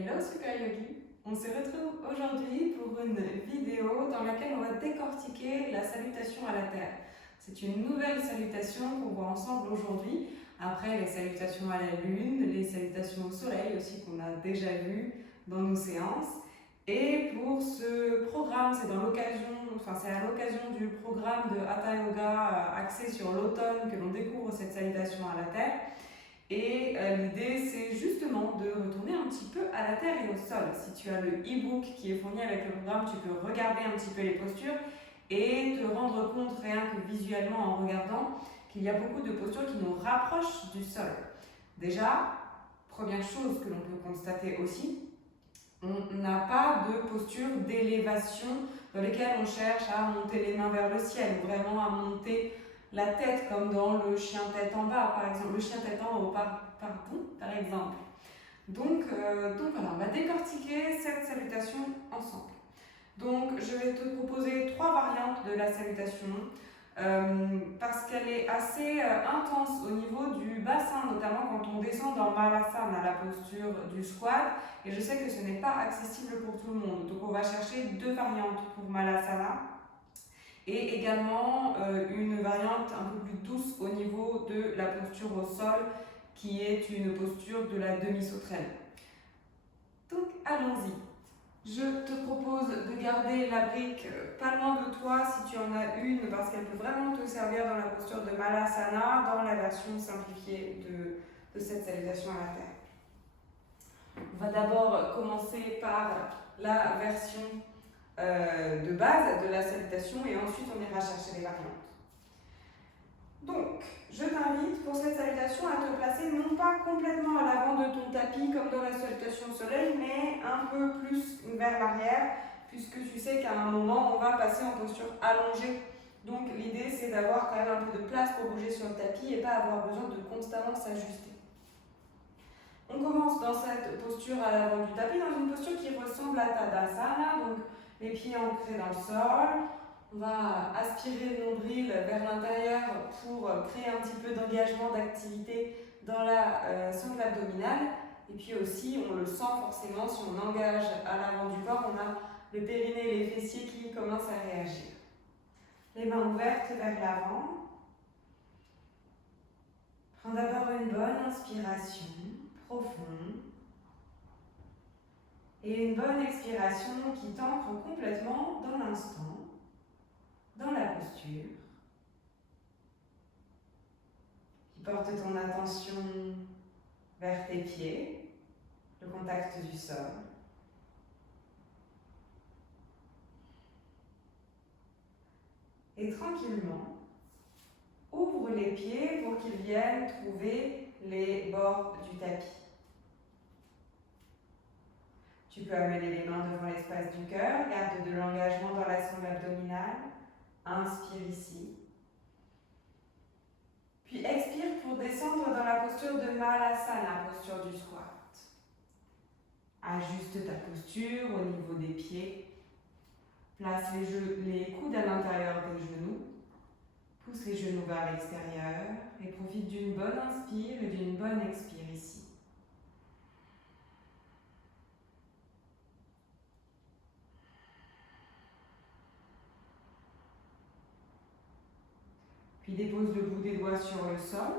Hello Super Yogi, on se retrouve aujourd'hui pour une vidéo dans laquelle on va décortiquer la salutation à la Terre. C'est une nouvelle salutation qu'on voit ensemble aujourd'hui, après les salutations à la Lune, les salutations au Soleil aussi qu'on a déjà vues dans nos séances. Et pour ce programme, c'est à l'occasion du programme de Hatha Yoga axé sur l'automne que l'on découvre cette salutation à la Terre. Et l'idée, c'est justement de retourner un petit peu à la terre et au sol. Si tu as le e-book qui est fourni avec le programme, tu peux regarder un petit peu les postures et te rendre compte, rien que visuellement en regardant, qu'il y a beaucoup de postures qui nous rapprochent du sol. Déjà, première chose que l'on peut constater aussi, on n'a pas de posture d'élévation dans lesquelles on cherche à monter les mains vers le ciel, ou vraiment à monter la tête, comme dans le chien tête en bas, par exemple, le chien tête en haut, par exemple. Donc voilà, on va décortiquer cette salutation ensemble. Donc je vais te proposer 3 variantes de la salutation parce qu'elle est assez intense au niveau du bassin, notamment quand on descend dans Malasana, la posture du squat, et je sais que ce n'est pas accessible pour tout le monde. Donc on va chercher 2 variantes pour Malasana et également une variante un peu plus douce au niveau de la posture au sol qui est une posture de la demi-sauterelle. Donc allons-y. Je te propose de garder la brique pas loin de toi si tu en as une parce qu'elle peut vraiment te servir dans la posture de Malasana dans la version simplifiée de cette salutation à la terre. On va d'abord commencer par la version de base de la salutation et ensuite on ira chercher les variantes. Donc, je t'invite pour cette salutation à te placer non pas complètement à l'avant de ton tapis comme dans la salutation au soleil, mais un peu plus vers l'arrière, puisque tu sais qu'à un moment, on va passer en posture allongée. Donc, l'idée, c'est d'avoir quand même un peu de place pour bouger sur le tapis et pas avoir besoin de constamment s'ajuster. On commence dans cette posture à l'avant du tapis, dans une posture qui ressemble à Tadasana, donc les pieds ancrés dans le sol. On va aspirer le nombril vers l'intérieur pour créer un petit peu d'engagement, d'activité dans la sangle abdominale. Et puis aussi, on le sent forcément, si on engage à l'avant du corps, on a le périnée et les fessiers qui commencent à réagir. Les mains ouvertes vers l'avant. Prends d'abord une bonne inspiration profonde. Et une bonne expiration qui t'ancre complètement dans l'instant, dans la posture, qui porte ton attention vers tes pieds, le contact du sol. Et tranquillement, ouvre les pieds pour qu'ils viennent trouver les bords du tapis. Tu peux amener les mains devant l'espace du cœur, garde de l'engagement dans la sangle abdominale. Inspire ici. Puis expire pour descendre dans la posture de Malasana, posture du squat. Ajuste ta posture au niveau des pieds. Place les coudes à l'intérieur des genoux. Pousse les genoux vers l'extérieur et profite d'une bonne inspire et d'une bonne expire ici. Puis dépose le bout des doigts sur le sol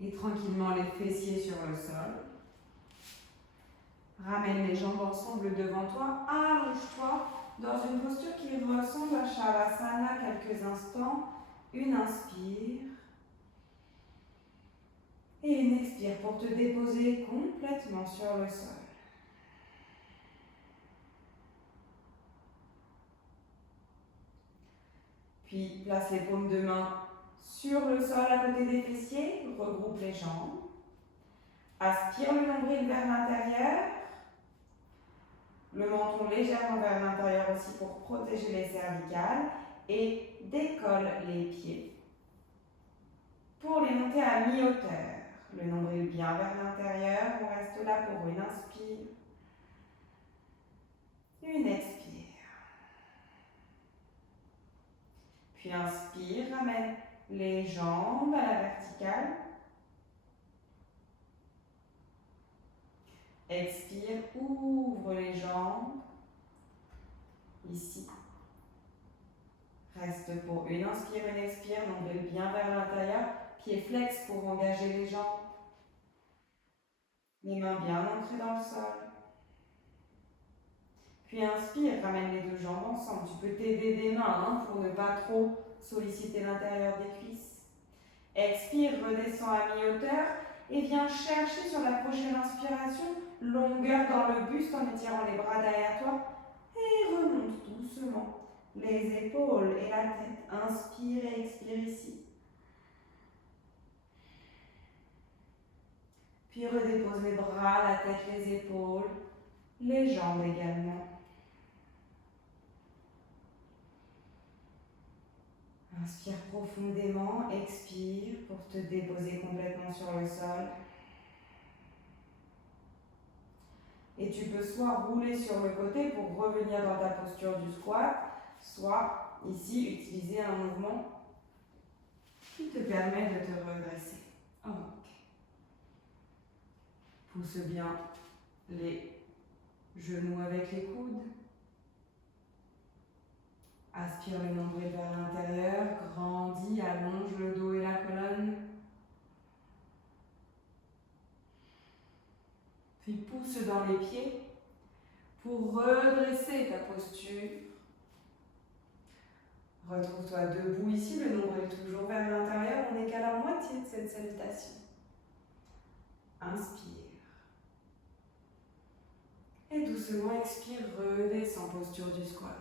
et tranquillement les fessiers sur le sol. Ramène les jambes ensemble devant toi, allonge-toi dans une posture qui ressemble à Shavasana quelques instants. Une inspire et une expire pour te déposer complètement sur le sol. Puis place les paumes de main sur le sol à côté des fessiers, regroupe les jambes. Aspire le nombril vers l'intérieur. Le menton légèrement vers l'intérieur aussi pour protéger les cervicales. Et décolle les pieds pour les monter à mi-hauteur. Le nombril bien vers l'intérieur. On reste là pour une inspire. Une expire. Puis inspire, ramène les jambes à la verticale. Expire, ouvre les jambes. Ici. Reste pour une inspire, une expire, nombril bien vers l'intérieur. Pied flex pour engager les jambes. Les mains bien ancrées dans le sol. Puis inspire, ramène les deux jambes ensemble. Tu peux t'aider des mains pour ne pas trop solliciter l'intérieur des cuisses. Expire, redescends à mi-hauteur et viens chercher sur la prochaine inspiration longueur dans le buste en étirant les bras derrière toi et remonte doucement les épaules et la tête. Inspire et expire ici. Puis redépose les bras, la tête, les épaules, les jambes également. Inspire profondément, expire pour te déposer complètement sur le sol. Et tu peux soit rouler sur le côté pour revenir dans ta posture du squat, soit ici utiliser un mouvement qui te permet de te redresser. Ok. Pousse bien les genoux avec les coudes. Aspire le nombril vers l'intérieur, grandis, allonge le dos et la colonne. Puis pousse dans les pieds pour redresser ta posture. Retrouve-toi debout ici, le nombril toujours vers l'intérieur. On n'est qu'à la moitié de cette salutation. Inspire. Et doucement expire, redescends posture du squat.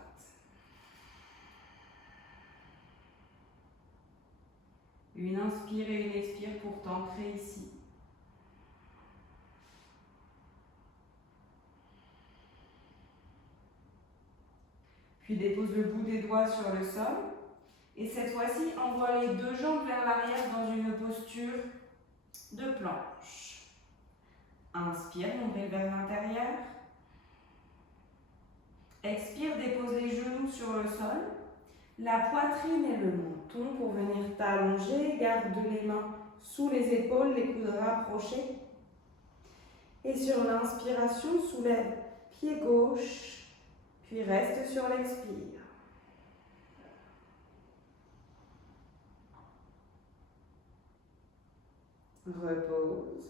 Une inspire et une expire pour t'ancrer ici. Puis dépose le bout des doigts sur le sol. Et cette fois-ci, envoie les deux jambes vers l'arrière dans une posture de planche. Inspire, nombril vers l'intérieur. Expire, dépose les genoux sur le sol. La poitrine et le menton pour venir t'allonger. Garde les mains sous les épaules, les coudes rapprochés. Et sur l'inspiration, soulève pied gauche, puis reste sur l'expire. Repose.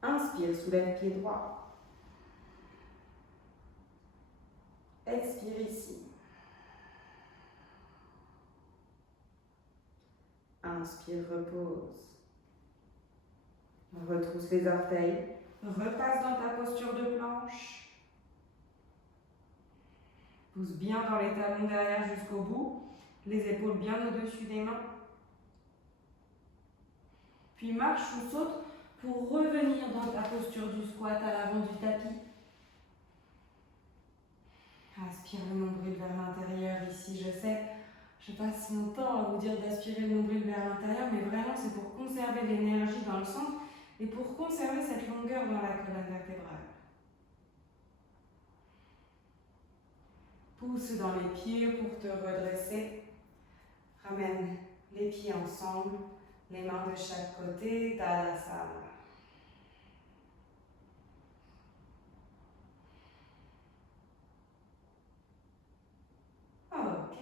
Inspire, soulève pied droit. Expire ici. Inspire, repose. Retrousse les orteils. Repasse dans ta posture de planche. Pousse bien dans les talons derrière jusqu'au bout. Les épaules bien au-dessus des mains. Puis marche ou saute pour revenir dans ta posture du squat à l'avant du tapis. Aspire le nombril vers l'intérieur ici, je passe mon temps à vous dire d'aspirer le nombril vers l'intérieur, mais vraiment c'est pour conserver l'énergie dans le centre et pour conserver cette longueur dans la colonne vertébrale. Pousse dans les pieds pour te redresser. Ramène les pieds ensemble, les mains de chaque côté, Tadasana. Ok.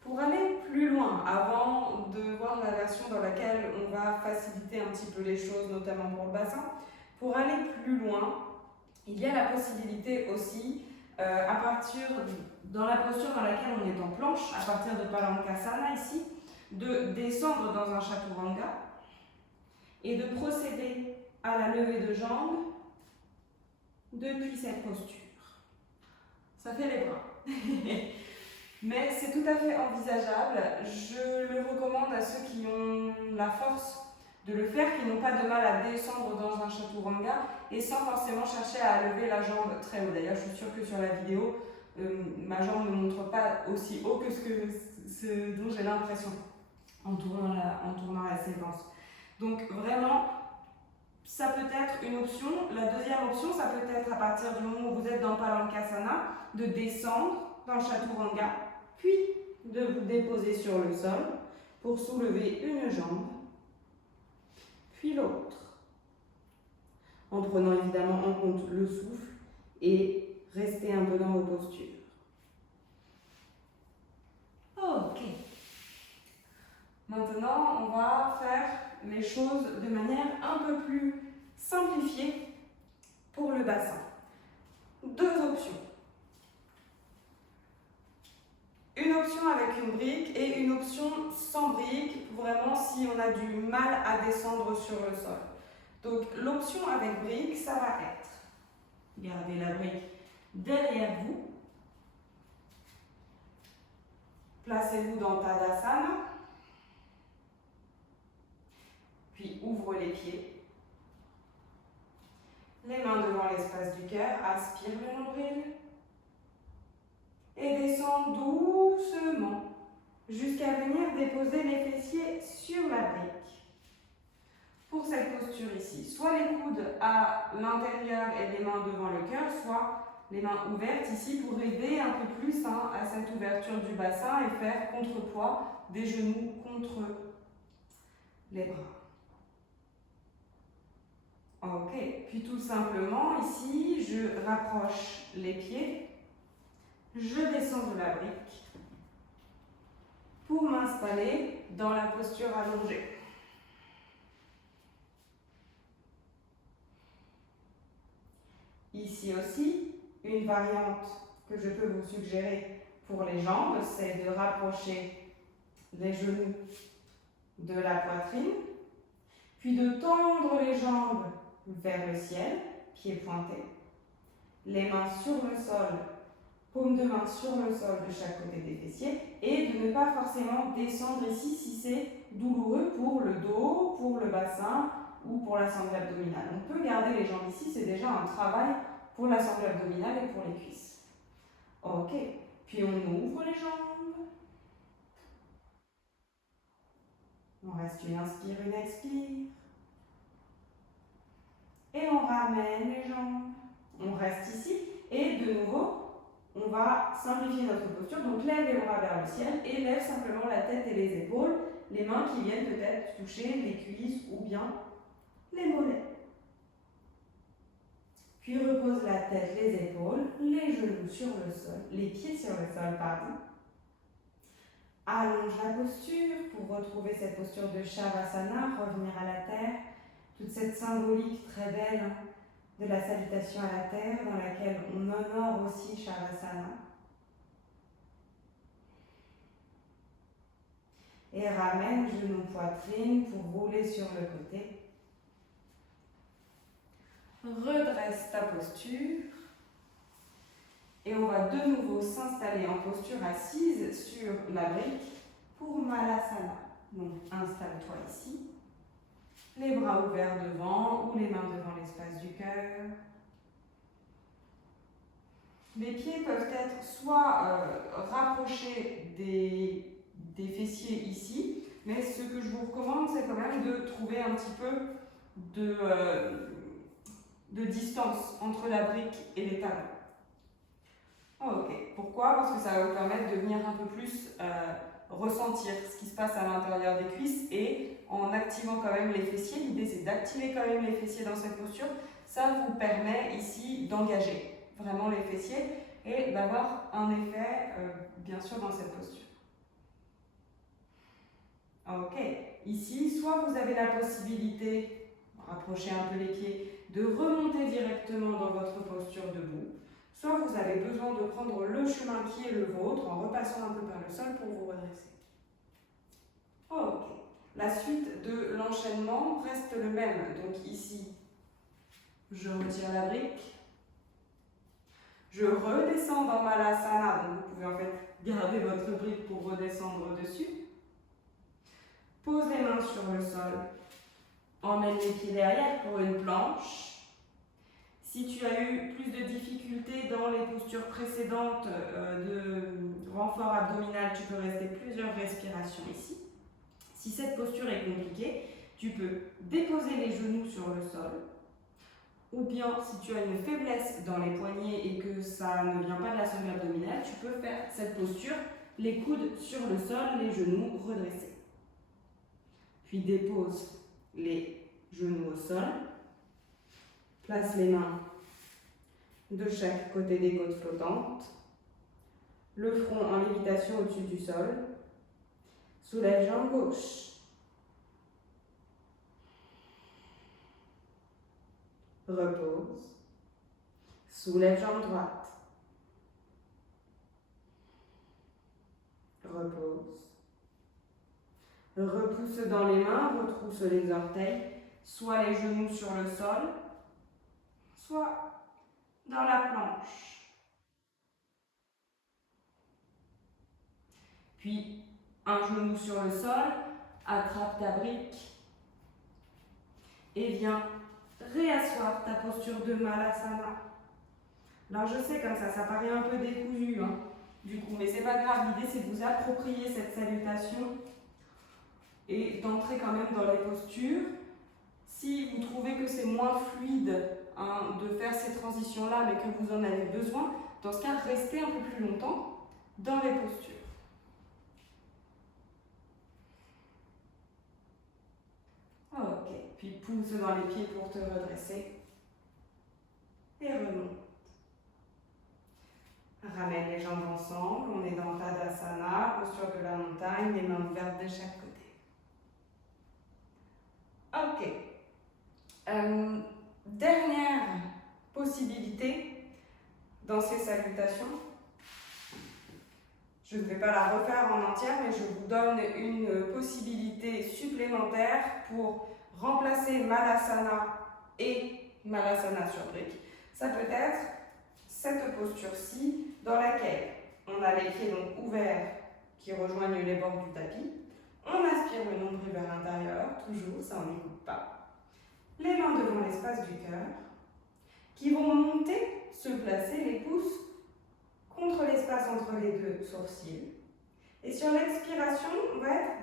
Pour aller plus loin, avant de voir la version dans laquelle on va faciliter un petit peu les choses, notamment pour le bassin, pour aller plus loin, il y a la possibilité aussi, dans la posture dans laquelle on est en planche, à partir de Palankasana ici, de descendre dans un Chaturanga et de procéder à la levée de jambes depuis cette posture. Ça fait les bras. Mais c'est tout à fait envisageable. Je le recommande à ceux qui ont la force de le faire, qui n'ont pas de mal à descendre dans un Chaturanga et sans forcément chercher à lever la jambe très haut. D'ailleurs, je suis sûre que sur la vidéo, ma jambe ne montre pas aussi haut que ce dont j'ai l'impression en tournant la séquence. Donc vraiment, ça peut être une option. La deuxième option, ça peut être à partir du moment où vous êtes dans Palankasana, de descendre dans le Chaturanga, puis de vous déposer sur le sol pour soulever une jambe, puis l'autre. En prenant évidemment en compte le souffle et rester un peu dans vos postures. Ok. Maintenant, on va faire les choses de manière un peu plus simplifiée pour le bassin. Deux options. Une option avec une brique et une option sans brique, vraiment si on a du mal à descendre sur le sol. Donc l'option avec brique, ça va être, gardez la brique derrière vous, placez-vous dans Tadasana, puis ouvre les pieds, les mains devant l'espace du cœur, aspire le nombril et descend doucement jusqu'à venir déposer les fessiers sur la brique. Pour cette posture ici, soit les coudes à l'intérieur et les mains devant le cœur, soit les mains ouvertes ici pour aider un peu plus à cette ouverture du bassin et faire contrepoids des genoux contre les bras. Ok, puis tout simplement ici, je rapproche les pieds, je descends de la brique pour m'installer dans la posture allongée. Ici aussi, une variante que je peux vous suggérer pour les jambes, c'est de rapprocher les genoux de la poitrine, puis de tendre les jambes vers le ciel, pieds pointés, les mains sur le sol, paume de main sur le sol de chaque côté des fessiers, et de ne pas forcément descendre ici si c'est douloureux pour le dos, pour le bassin ou pour la sangle abdominale. On peut garder les jambes ici, c'est déjà un travail pour la sangle abdominale et pour les cuisses. Ok, puis on ouvre les jambes. On reste une inspire, une expire. Et on ramène les jambes. On reste ici et de nouveau, on va simplifier notre posture. Donc lève les bras vers le ciel et lève simplement la tête et les épaules. Les mains qui viennent peut-être toucher les cuisses ou bien les mollets. Puis repose la tête, les épaules, les genoux sur le sol, les pieds sur le sol, pardon. Allonge la posture pour retrouver cette posture de Shavasana, revenir à la terre. Toute cette symbolique très belle de la salutation à la terre dans laquelle on honore aussi Shavasana. Et ramène genou poitrine pour rouler sur le côté. Redresse ta posture et on va de nouveau s'installer en posture assise sur la brique pour Malasana. Donc installe-toi ici, les bras ouverts devant ou les mains devant l'espace du cœur. Les pieds peuvent être soit rapprochés des fessiers ici, mais ce que je vous recommande, c'est quand même de trouver un petit peu de distance entre la brique et les talons. Oh, ok. Pourquoi? Parce que ça va vous permettre de venir un peu plus ressentir ce qui se passe à l'intérieur des cuisses et en activant quand même les fessiers. L'idée, c'est d'activer quand même les fessiers dans cette posture. Ça vous permet ici d'engager vraiment les fessiers et d'avoir un effet, bien sûr, dans cette posture. Ok. Ici, soit vous avez la possibilité, rapprochez un peu les pieds, de remonter directement dans votre posture debout. Soit vous avez besoin de prendre le chemin qui est le vôtre en repassant un peu par le sol pour vous redresser. Ok. La suite de l'enchaînement reste le même. Donc ici, je retire la brique. Je redescends dans Malasana. Donc vous pouvez en fait garder votre brique pour redescendre dessus. Pose les mains sur le sol. Emmène les pieds derrière pour une planche. Si tu as eu plus de difficultés dans les postures précédentes de renfort abdominal, tu peux rester plusieurs respirations ici. Si cette posture est compliquée, tu peux déposer les genoux sur le sol. Ou bien, si tu as une faiblesse dans les poignets et que ça ne vient pas de la sangle abdominale, tu peux faire cette posture, les coudes sur le sol, les genoux redressés. Puis dépose les Genoux au sol. Place les mains de chaque côté des côtes flottantes. Le front en lévitation au-dessus du sol. Soulève jambe gauche. Repose. Soulève jambe droite. Repose. Repousse dans les mains, retrousse les orteils, soit les genoux sur le sol, soit dans la planche. Puis, un genou sur le sol, attrape ta brique et viens réasseoir ta posture de Malasana. Alors je sais comme ça paraît un peu décousu, hein, du coup, mais c'est pas grave, l'idée c'est de vous approprier cette salutation et d'entrer quand même dans les postures. Si vous trouvez que c'est moins fluide de faire ces transitions-là, mais que vous en avez besoin, dans ce cas, restez un peu plus longtemps dans les postures. Ok, puis pousse dans les pieds pour te redresser et remonte. Ramène les jambes ensemble, on est dans Tadasana, posture de la montagne, les mains ouvertes de chaque côté. Ok. Dernière possibilité dans ces salutations. Je ne vais pas la refaire en entière, mais je vous donne une possibilité supplémentaire pour remplacer Malasana et Malasana sur brique. Ça peut être cette posture-ci dans laquelle on a les pieds donc ouverts qui rejoignent les bords du tapis. On aspire le nombril vers l'intérieur, toujours, ça on n'y coupe pas. Les mains devant l'espace du cœur, qui vont monter, se placer, les pouces contre l'espace entre les deux sourcils. Et sur l'expiration, on va être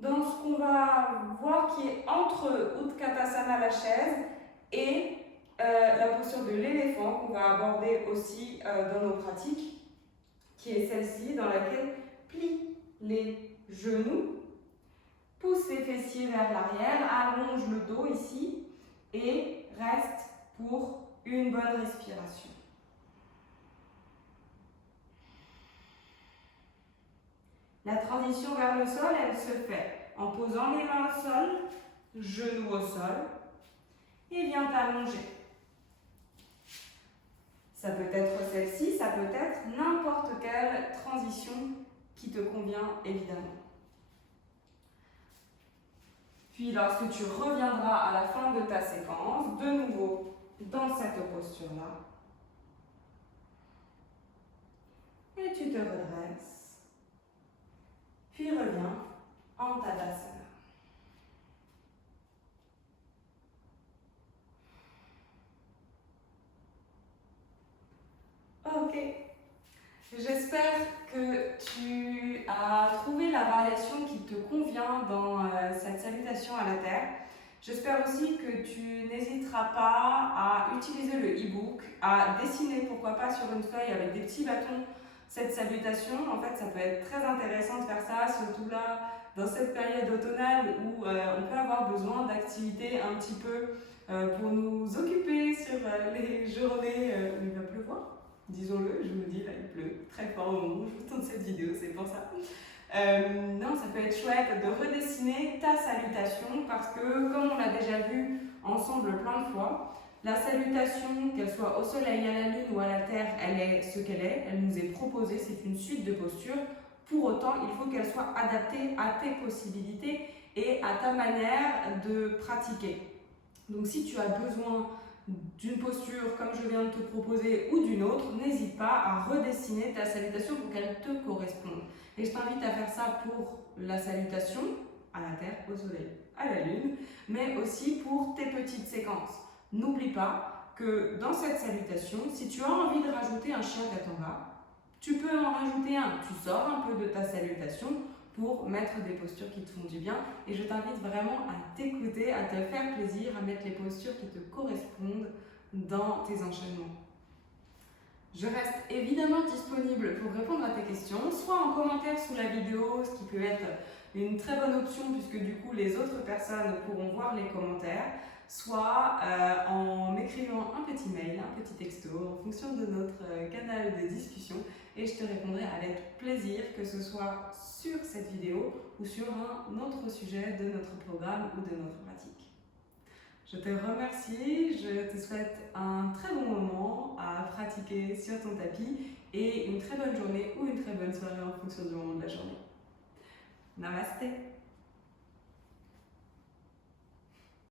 dans ce qu'on va voir qui est entre Utkatasana, la chaise, et la posture de l'éléphant qu'on va aborder aussi dans nos pratiques, qui est celle-ci, dans laquelle plie les genoux, pousse les fessiers vers l'arrière, allonge le dos ici et reste pour une bonne respiration. La transition vers le sol, elle se fait en posant les mains au sol, genoux au sol, et viens t'allonger. Ça peut être celle-ci, ça peut être n'importe quelle transition qui te convient évidemment. Puis lorsque tu reviendras à la fin de ta séquence, de nouveau dans cette posture-là, et tu te redresses, puis reviens en Tadasana. Ok, j'espère que tu as trouvé la variation qui te convient dans cette salutation à la terre. J'espère aussi que tu n'hésiteras pas à utiliser le e-book, à dessiner pourquoi pas sur une feuille avec des petits bâtons cette salutation. En fait, ça peut être très intéressant de faire ça, surtout là dans cette période automnale où on peut avoir besoin d'activités un petit peu pour nous occuper sur les journées où il va pleuvoir. Disons-le, je vous le dis, là il pleut très fort au moment où je vous tourne cette vidéo, c'est pour ça. Non, ça peut être chouette de redessiner ta salutation parce que, comme on l'a déjà vu ensemble plein de fois, la salutation, qu'elle soit au soleil, à la lune ou à la terre, elle est ce qu'elle est, elle nous est proposée, c'est une suite de postures. Pour autant, il faut qu'elle soit adaptée à tes possibilités et à ta manière de pratiquer. Donc si tu as besoin d'une posture comme je viens de te proposer ou d'une autre, n'hésite pas à redessiner ta salutation pour qu'elle te corresponde. Et je t'invite à faire ça pour la salutation à la terre, au soleil, à la lune, mais aussi pour tes petites séquences. N'oublie pas que dans cette salutation, si tu as envie de rajouter un chien katanga, tu peux en rajouter un. Tu sors un peu de ta salutation pour mettre des postures qui te font du bien. Et je t'invite vraiment à t'écouter, à te faire plaisir, à mettre les postures qui te correspondent dans tes enchaînements. Je reste évidemment disponible pour répondre à tes questions, soit en commentaire sous la vidéo, ce qui peut être une très bonne option puisque du coup les autres personnes pourront voir les commentaires, soit en m'écrivant un petit mail, un petit texto en fonction de notre canal de discussion et je te répondrai avec plaisir, que ce soit sur cette vidéo ou sur un autre sujet de notre programme ou de notre pratique. Je te remercie, je te souhaite un très bon moment à pratiquer sur ton tapis et une très bonne journée ou une très bonne soirée en fonction du moment de la journée. Namasté!